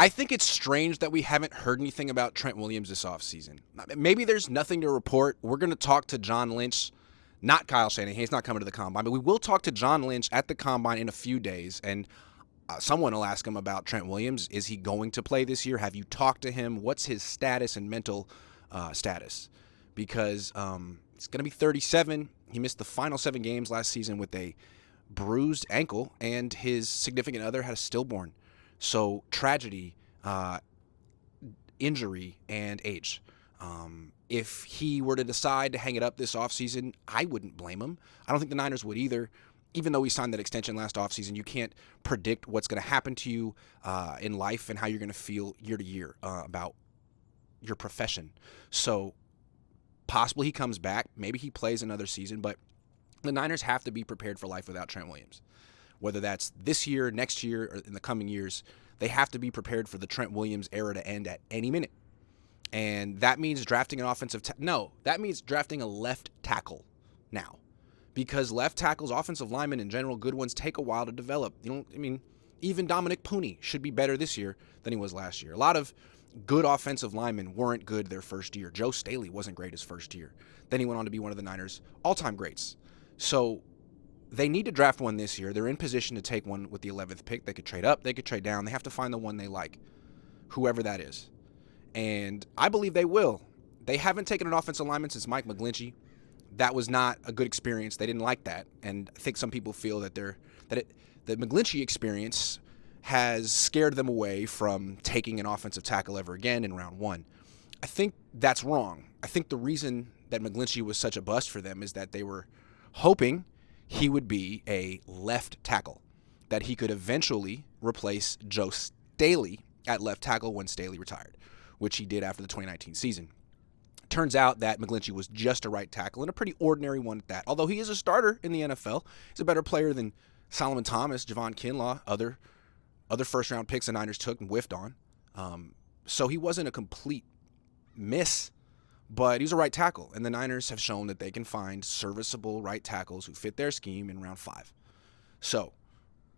I think it's strange that we haven't heard anything about Trent Williams this offseason. Maybe there's nothing to report. We're going to talk to John Lynch, not Kyle Shanahan. He's not coming to the Combine, but we will talk to John Lynch at the Combine in a few days, and someone will ask him about Trent Williams. Is he going to play this year? Have you talked to him? What's his status and mental status? Because he's going to be 37. He missed the final 7 games last season with a bruised ankle, and his significant other had a stillborn. So tragedy, injury, and age. If he were to decide to hang it up this offseason, I wouldn't blame him. I don't think the Niners would either. Even though he signed that extension last offseason, you can't predict what's going to happen to you in life and how you're going to feel year to year about your profession. So possibly he comes back. Maybe he plays another season, but the Niners have to be prepared for life without Trent Williams. Whether that's this year, next year, or in the coming years, they have to be prepared for the Trent Williams era to end at any minute. And that means drafting an offensive that means drafting a left tackle now. Because left tackles, offensive linemen in general, good ones, take a while to develop. Even Dominic Pooney should be better this year than he was last year. A lot of good offensive linemen weren't good their first year. Joe Staley wasn't great his first year. Then he went on to be one of the Niners' all-time greats. So they need to draft one this year. They're in position to take one with the 11th pick. They could trade up. They could trade down. They have to find the one they like, whoever that is. And I believe they will. They haven't taken an offensive lineman since Mike McGlinchey. That was not a good experience. They didn't like that. And I think some people feel that the McGlinchey experience has scared them away from taking an offensive tackle ever again in round 1. I think that's wrong. I think the reason that McGlinchey was such a bust for them is that they were hoping he would be a left tackle, that he could eventually replace Joe Staley at left tackle when Staley retired, which he did after the 2019 season. Turns out that McGlinchey was just a right tackle, and a pretty ordinary one at that. Although he is a starter in the NFL, he's a better player than Solomon Thomas, Javon Kinlaw, other first-round picks the Niners took and whiffed on. So he wasn't a complete miss, but he's a right tackle, and the Niners have shown that they can find serviceable right tackles who fit their scheme in round 5. So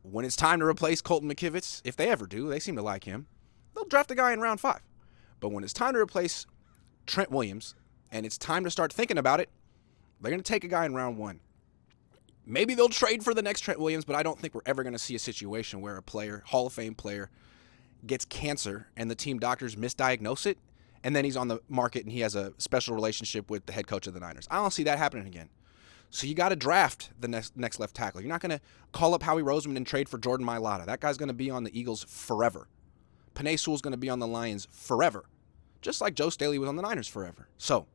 when it's time to replace Colton McKivitz, if they ever do, they seem to like him, they'll draft a guy in round 5. But when it's time to replace Trent Williams and it's time to start thinking about it, they're going to take a guy in round 1. Maybe they'll trade for the next Trent Williams, but I don't think we're ever going to see a situation where a player, Hall of Fame player, gets cancer and the team doctors misdiagnose it, and then he's on the market and he has a special relationship with the head coach of the Niners. I don't see that happening again. So you got to draft the next left tackle. You're not going to call up Howie Roseman and trade for Jordan Mailata. That guy's going to be on the Eagles forever. Penei Sewell's going to be on the Lions forever, just like Joe Staley was on the Niners forever. So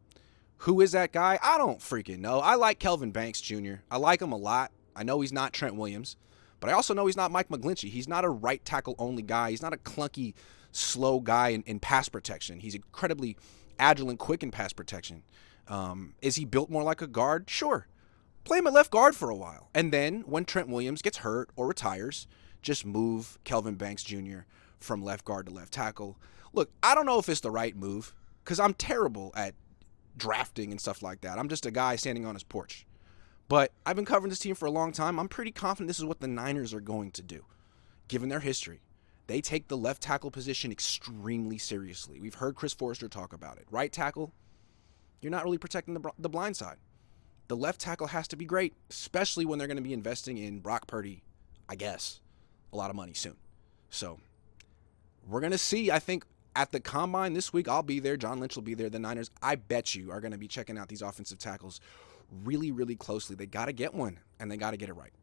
who is that guy? I don't freaking know. I like Kelvin Banks Jr. I like him a lot. I know he's not Trent Williams, but I also know he's not Mike McGlinchey. He's not a right tackle only guy. He's not a clunky, slow guy in pass protection. He's incredibly agile and quick in pass protection. Is he built more like a guard? Sure. Play him at left guard for a while. And then when Trent Williams gets hurt or retires, just move Kelvin Banks Jr. from left guard to left tackle. Look, I don't know if it's the right move because I'm terrible at drafting and stuff like that. I'm just a guy standing on his porch. But I've been covering this team for a long time. I'm pretty confident this is what the Niners are going to do, given their history. They take the left tackle position extremely seriously. We've heard Chris Forrester talk about it. Right tackle, you're not really protecting the blind side. The left tackle has to be great, especially when they're going to be investing in Brock Purdy, I guess, a lot of money soon. So we're going to see, I think, at the Combine this week. I'll be there. John Lynch will be there. The Niners, I bet you, are going to be checking out these offensive tackles really, really closely. They got to get one, and they got to get it right.